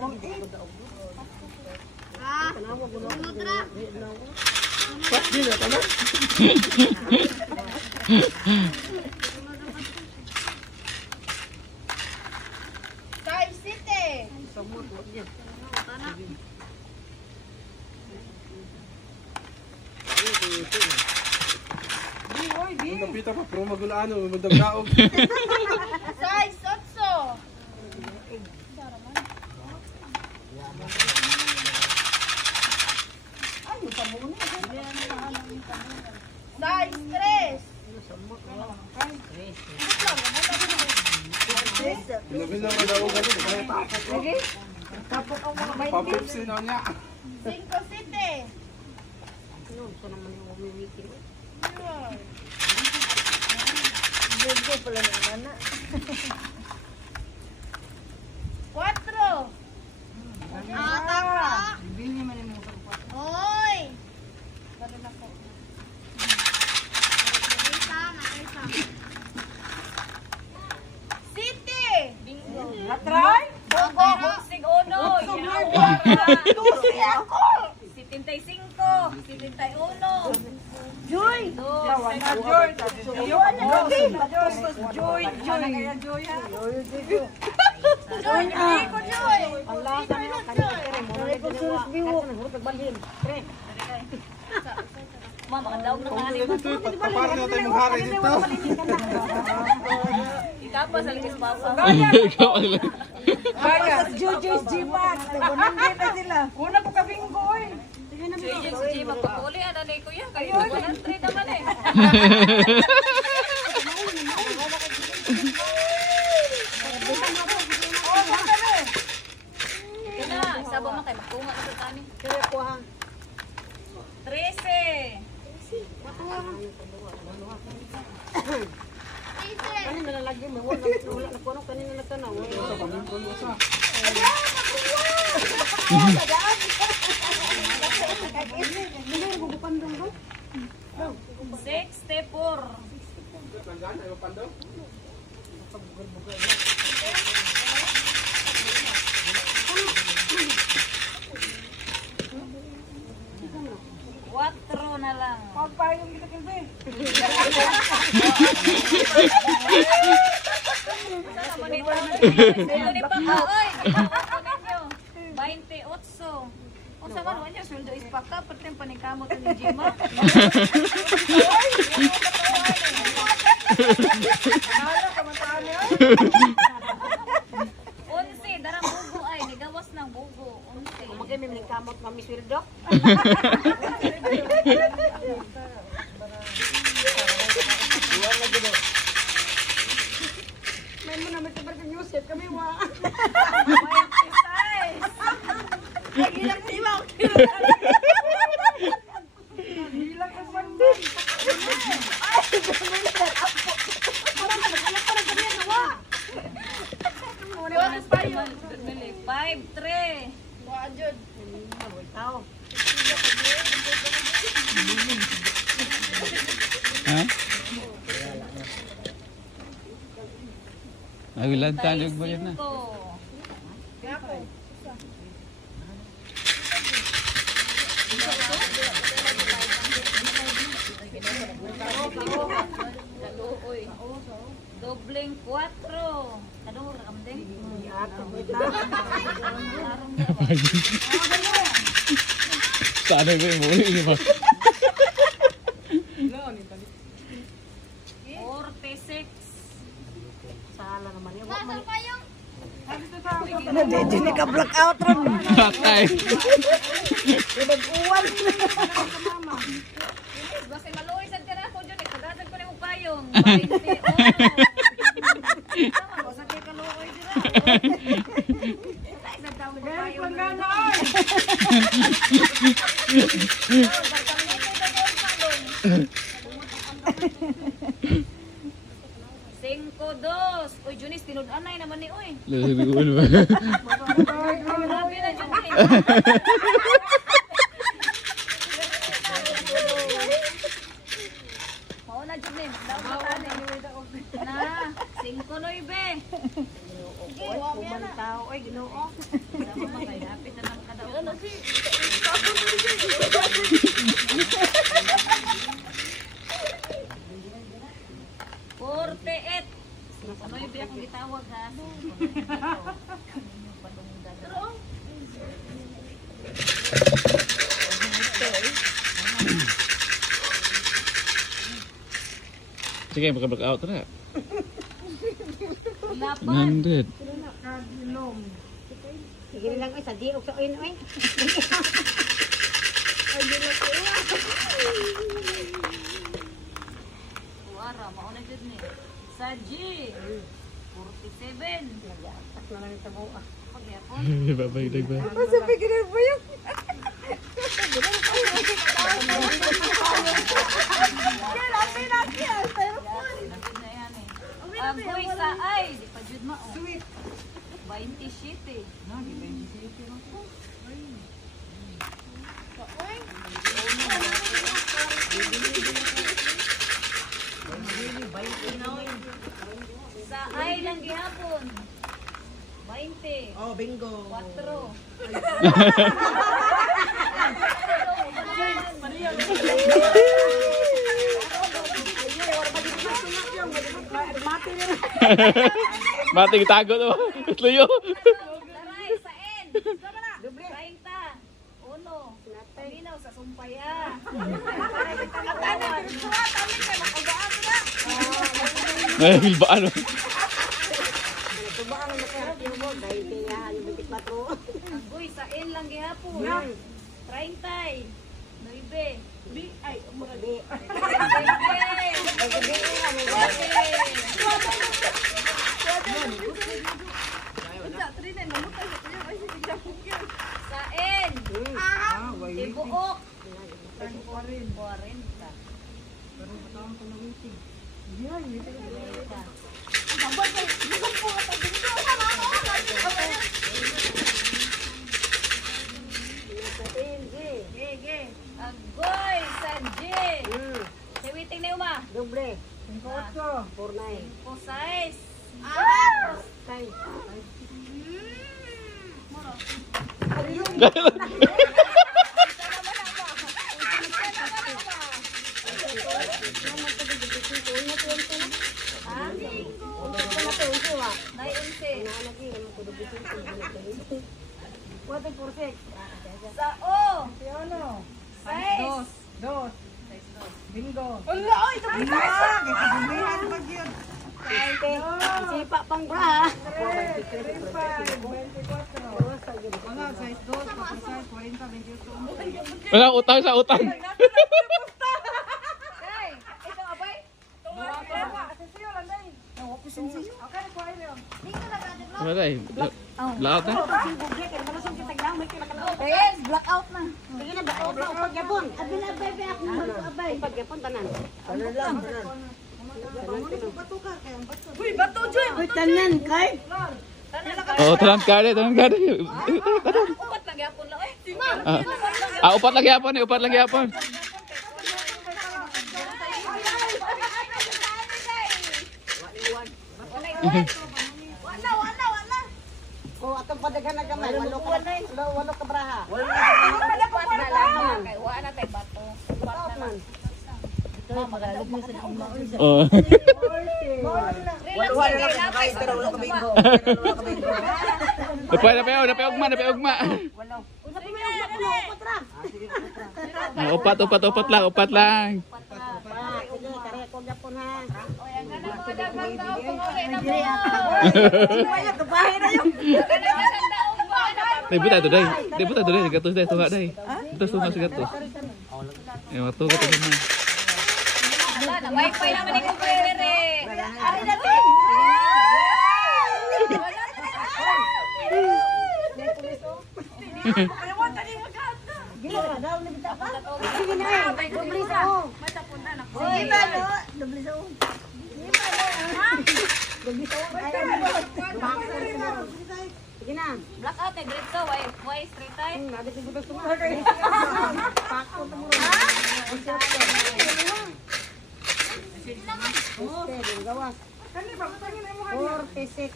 Pas din ito na. Size City. Ang napita pa, pero magulaan o magdagdaog. Size 8. Size 3. Pinabil na madaog ano, kaya tapos. Pabipsin na niya. 5 City. Bugo pala ng mana. 4. Taka. Hoy. City. Latry? Ako. Sig uno, Tusi ako! 75, 71. Joy! Dos, Joy! Joy! Joy! Joy! Joy, hindi ko Joy. Allah sa mga kanina. Joy ko sulis biwo. Nagbalhin. Pre. Mama, ang daog na kanin. Paparin na tayo maghari dito. Ikapa sa likis papa. Kaya sa Jojo's G-Max. Nagbanangin na sila. Kuna po kabinggo eh. Si magpapuli, ano na kuya? Kayo, 100 naman eh. Kina, sabo man kay magtunga ka sa kanin. Kaya po ha. 13. Kanina nalalagay mo. Wala na po. Kanina nagtanaw. Six, tepor. Quatro na lang. Pagpayong kita kasi. Sweldo ni Papa, oy. Ano ninyo? 28. Unsa man niya sweldo is paka pertem panikamot ni Jima. Unsi, darang bugo ay nigawas ng bugo. Unsi. Magay may kamot mami sweldo. May mo na may tabar ka Yusef kami wa. Ilang siwa ko. Ilang ka man. Bili 5-3. Wajud. Tao. Ha? Ay, lantan yung bayad na. Dobleng 4. Kadung rakam ding. Sana ko yung muli niyo ba? 46. Sala naman yun. Saan kayong? Hindi ni ka black out ron. Patay. Ibag-uwan. Basta maluoy sa tira ko dyan. Kadadan ko na yung payong. 20. Tama ko sa kaya kaluoy dira. Isang taon ko payong. Cinco dos. Uy, Junis, tinud-anay naman ni Uy. Lasabi ko ba? Grabe na, Junis. Mauna, Junis. Dapat na. 5-9. Uman tao. Ay, ginoo. Makayapit na lang kada ulo. 48. Ano yung biyak kong itawag ha? Sige, baka-block out na. Lapan. 100. Sige lang sa di og sa oy. Wara, mauna dyan ni. Sa G. 47. Tak naman sa buwa. Pagyapon. Babay ba? Sa pikirin mo yung Agoy sa ay. Di pa jud mao. Sweet. 27. Sa ay lang gihapon. 20. Oh, bingo. 4. Mati tago to. Tuyo. Daray, sa N. 30. Uno. Paminaw sa sumpaya. Ay, bilbaan. Agoy sa N lang gihapon. 30. 9. Ay, umurabi. Sa N. Ibuok. 40. Agoy sa J. Siwiting na uma. Doble. 8, 49. 6. Sa O. 6. Bingo. Sipa pang bra. Wala utang sa utang. Hey, ikaw abay? Wala eh. Lahat na. Yes, blackout na. Sige na, blackout na. Pagyapon. Abi na, bebe ako. Abay. Pagyapon, tanan. Uy, bato Joy. Uy, tanan, kay. Oh, tanan ka rin, tanan ka rin. Upat lang yapon lang eh. Upat lagi yapon eh, upat lagi yapon. Wala. Oh, atong padagan na gamay. Walo ka braha. Upat na lang. Kay wala na tay bato. Blackout man. Oh. Relax lang kay napay pero wala ka bingo. Napay ugma. Upat lang. Kare ko gyapon ha. Oy, ang ganang mo dagang daw panguli na mo. Maya ka bahay na yung. Ganang daw ba na Dai buta tu dai. Dai buta tu dai, gatos dai tunga dai. Gatos tunga gatos. Eh, waktu ka tu. na wifi naman ni kumpere. Ari na to. Gila daw na bita pa. Sige na. Doble sa o. Matapunta na ko. Sige ba no? Doble sa o. Doble sa o. Sige na. Blackout eh, grip ka, why straight time? Ada si budak semua. Pakot mo. Gawas. 46.